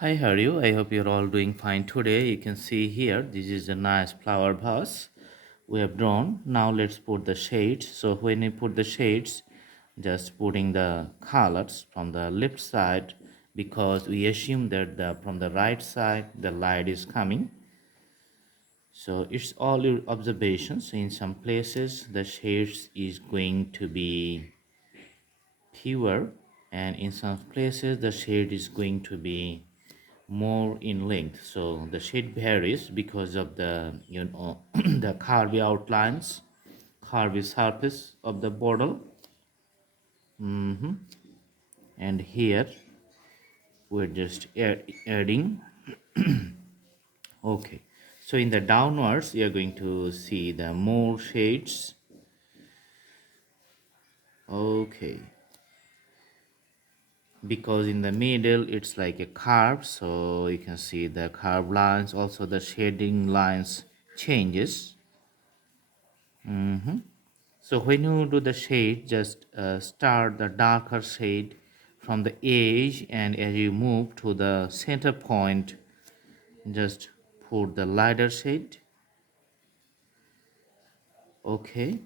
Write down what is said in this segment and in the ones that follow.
Hi, how are you? I hope you're all doing fine today. You can see here, this is a nice flower vase we have drawn. Now let's put the shades. So when you put the shades, just putting the colors from the left side because we assume that from the right side the light is coming. So it's all your observations. In some places the shades is going to be fewer, and in some places the shade is going to be more in length. So the shade varies because of the the curvy outlines, curvy surface of the bottle. And here we're just adding. Okay, so in the downwards you're going to see the more shades. Okay, because in the middle it's like a curve, so you can see the curve lines, also the shading lines changes. So when you do the shade, just start the darker shade from the edge, and as you move to the center point, just put the lighter shade. Okay,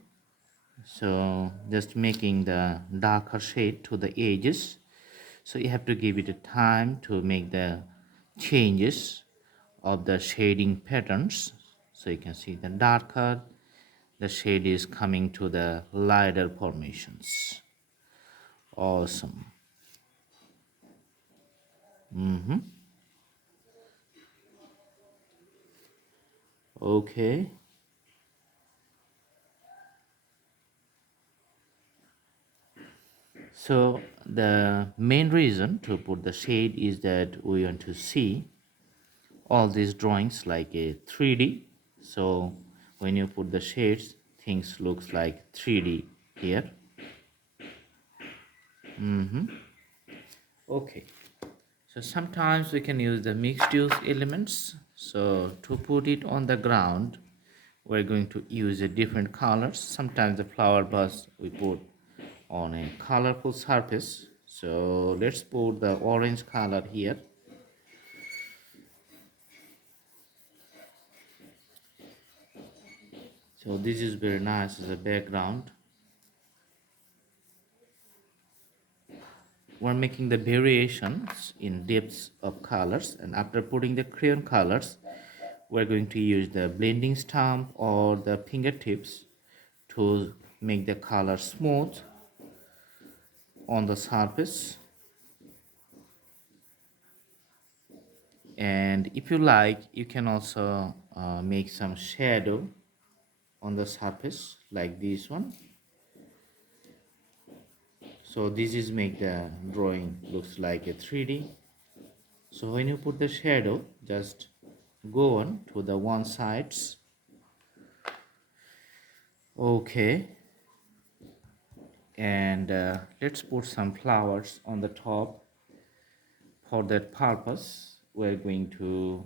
so just making the darker shade to the edges. So you have to give it a time to make the changes of the shading patterns. So you can see the darker the shade is coming to the lighter formations. Awesome. Okay, so the main reason to put the shade is that we want to see all these drawings like a 3D. So when you put the shades, things looks like 3D here. Okay, so sometimes we can use the mixed use elements. So to put it on the ground, we're going to use a different colors. Sometimes the flower vase we put on a colorful surface. So let's put the orange color here. So this is very nice as a background. We're making the variations in depths of colors, and after putting the crayon colors, we're going to use the blending stump or the fingertips to make the color smooth on the surface. And if you like, you can also make some shadow on the surface like this one. So this is make the drawing looks like a 3D. So when you put the shadow, just go on to the one sides. Okay, and let's put some flowers on the top. For that purpose, we're going to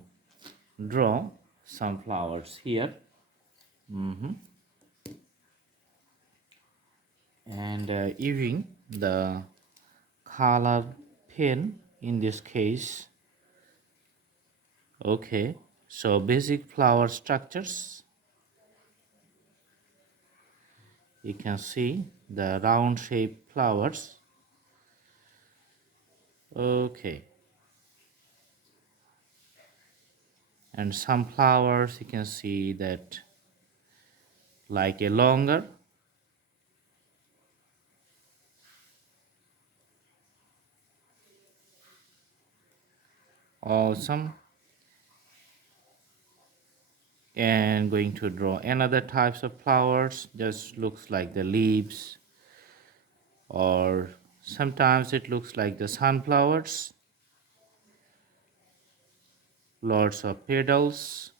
draw some flowers here. And using the color pen in this case. Okay, so basic flower structures, you can see the round shaped flowers. Okay, and some flowers you can see that like a longer. Awesome. And going to draw another types of flowers, just looks like the leaves, or sometimes it looks like the sunflowers, lots of petals.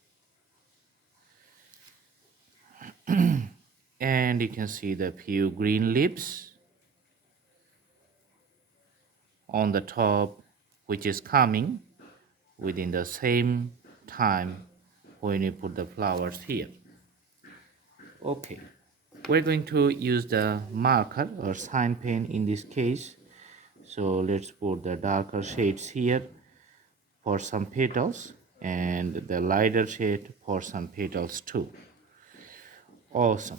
And you can see the few green leaves on the top, which is coming within the same time when you put the flowers here. Okay, we're going to use the marker or sign pen in this case. So let's put the darker shades here for some petals, and the lighter shade for some petals too. Awesome.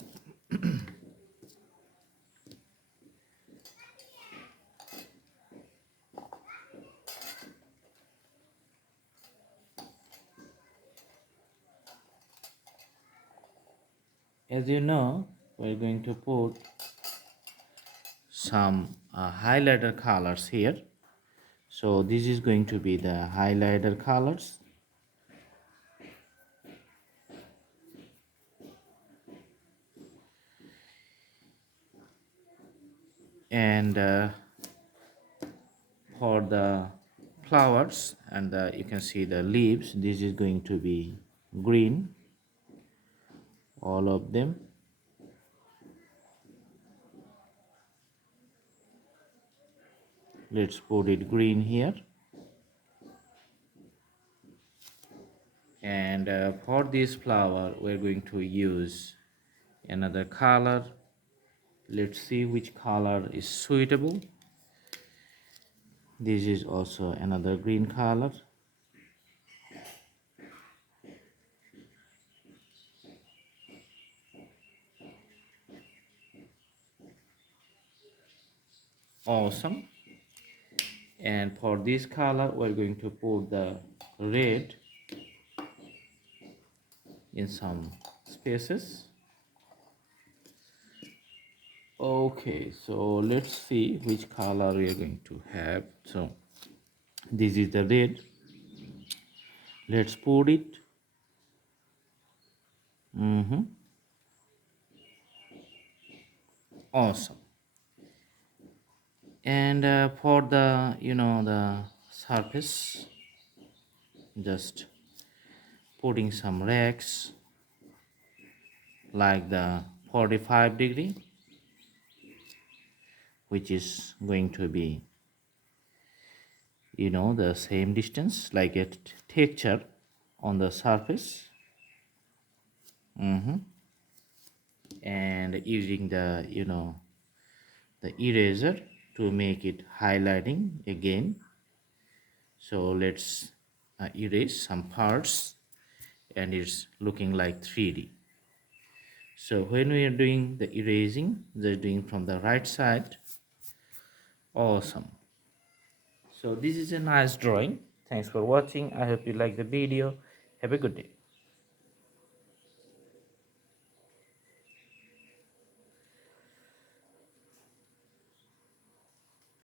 As you know, we're going to put some highlighter colors here. So this is going to be the highlighter colors. And for the flowers and you can see the leaves, this is going to be green, all of them. Let's put it green here. And for this flower we're going to use another color. Let's see which color is suitable. This is also another green color. Awesome. And for this color we're going to put the red in some spaces. Okay, so let's see which color we are going to have. So this is the red. Let's put it. Awesome. And for the the surface, just putting some racks like the 45-degree, which is going to be the same distance like a texture on the surface. And using the the eraser to make it highlighting again. So let's erase some parts, and it's looking like 3D. So when we are doing the erasing, just doing from the right side. Awesome. So this is a nice drawing. Thanks for watching. I hope you like the video. Have a good day.